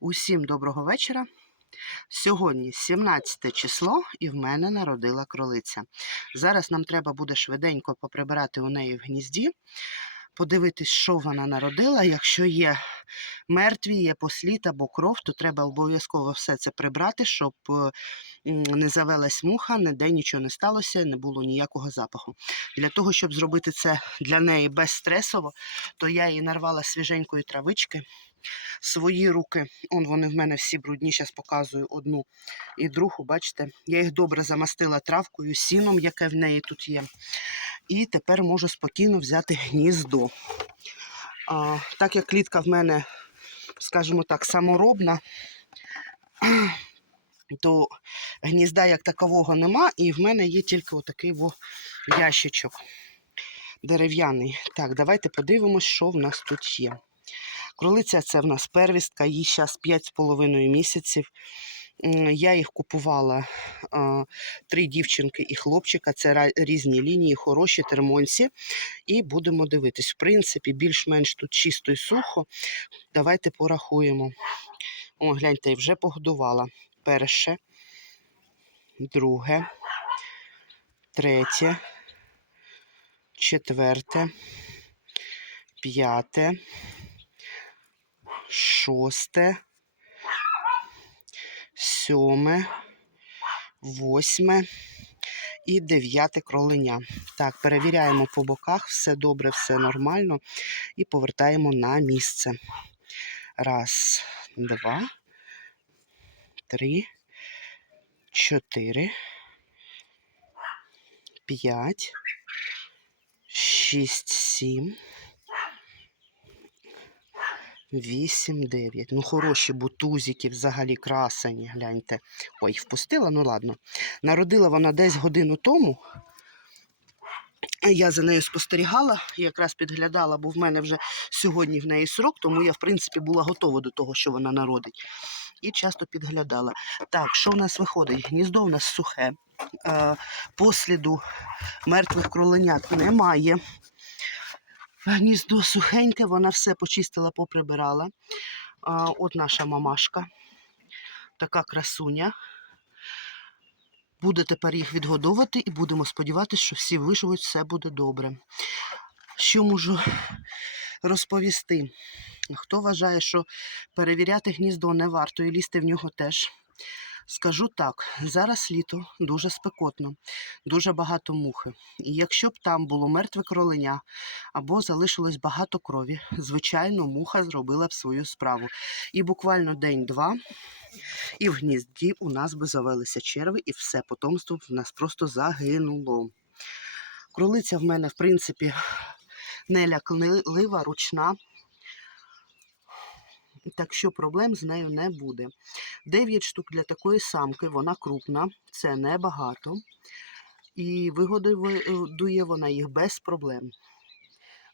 Усім доброго вечора. Сьогодні 17 число і в мене народила кролиця. Зараз нам треба буде швиденько поприбирати у неї в гнізді, подивитись, що вона народила. Якщо є мертві, є послід або кров, то треба обов'язково все це прибрати, щоб е, не завелась муха, ніде нічого не сталося, не було ніякого запаху. Для того, щоб зробити це для неї безстресово, то я їй нарвала свіженької травички. Свої руки, он вони в мене всі брудні, зараз показую одну і другу, бачите, я їх добре замастила травкою, сіном, яке в неї тут є. І тепер можу спокійно взяти гніздо. А, так як клітка в мене, скажімо так, саморобна, то гнізда як такового нема, і в мене є тільки отакий ящичок дерев'яний. Так, давайте подивимось, що в нас тут є. Кролиця це в нас первістка, їй зараз 5,5 місяців. Я їх купувала три дівчинки і хлопчика. Це різні лінії, хороші термонці. І будемо дивитись. В принципі, більш-менш тут чисто і сухо. Давайте порахуємо. О, гляньте, вже погодувала. Перше, друге, третє, четверте, п'яте шосте, сьоме, восьме і дев'яте кроленя. Так, перевіряємо по боках, все добре, все нормально. І повертаємо на місце. Раз, два, три, чотири, п'ять, шість, сім. 8, 9. Ну, хороші бутузики, взагалі красені, гляньте. Ой, впустила, ну ладно. Народила вона десь годину тому. Я за нею спостерігала, якраз підглядала, бо в мене вже сьогодні в неї срок, тому я, в принципі, була готова до того, що вона народить. І часто підглядала. Так, що в нас виходить? Гніздо в нас сухе, е, посліду мертвих кроленят немає. Гніздо сухеньке, вона все почистила, поприбирала. А, от наша мамашка, така красуня. Буде тепер їх відгодовувати і будемо сподіватися, що всі виживуть, все буде добре. Що можу розповісти? Хто вважає, що перевіряти гніздо не варто і лізти в нього теж. Скажу так, зараз літо дуже спекотно, дуже багато мухи. І якщо б там було мертве кроленя або залишилось багато крові, звичайно, муха зробила б свою справу. І буквально день-два, і в гнізді у нас би завелися черви, і все потомство в нас просто загинуло. Кролиця в мене, в принципі, не ручна. Так що проблем з нею не буде. 9 штук для такої самки, вона крупна, це небагато. І вигодує вона їх без проблем.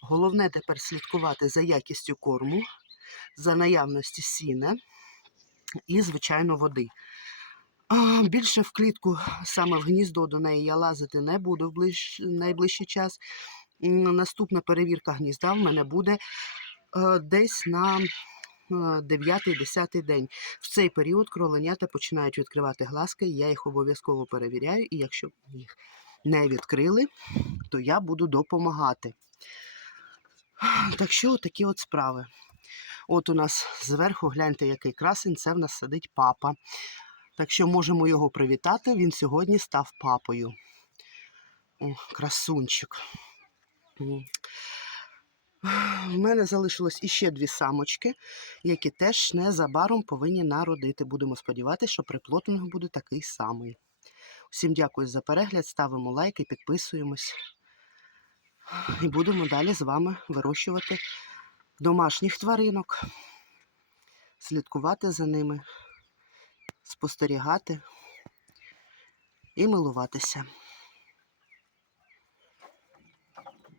Головне тепер слідкувати за якістю корму, за наявності сіна і, звичайно, води. Більше в клітку, саме в гніздо до неї я лазити не буду в ближ... найближчий час. Наступна перевірка гнізда в мене буде е, десь на 9-10 день. В цей період кроленята починають відкривати глазки, я їх обов'язково перевіряю, і якщо їх не відкрили, то я буду допомагати. Так що такі от справи. От у нас зверху, гляньте, який красень, це в нас сидить папа. Так що можемо його привітати, він сьогодні став папою. О, красунчик. В мене залишилось іще дві самочки, які теж незабаром повинні народити. Будемо сподіватися, що них буде такий самий. Всім дякую за перегляд, ставимо лайки, підписуємось. І будемо далі з вами вирощувати домашніх тваринок, слідкувати за ними, спостерігати і милуватися.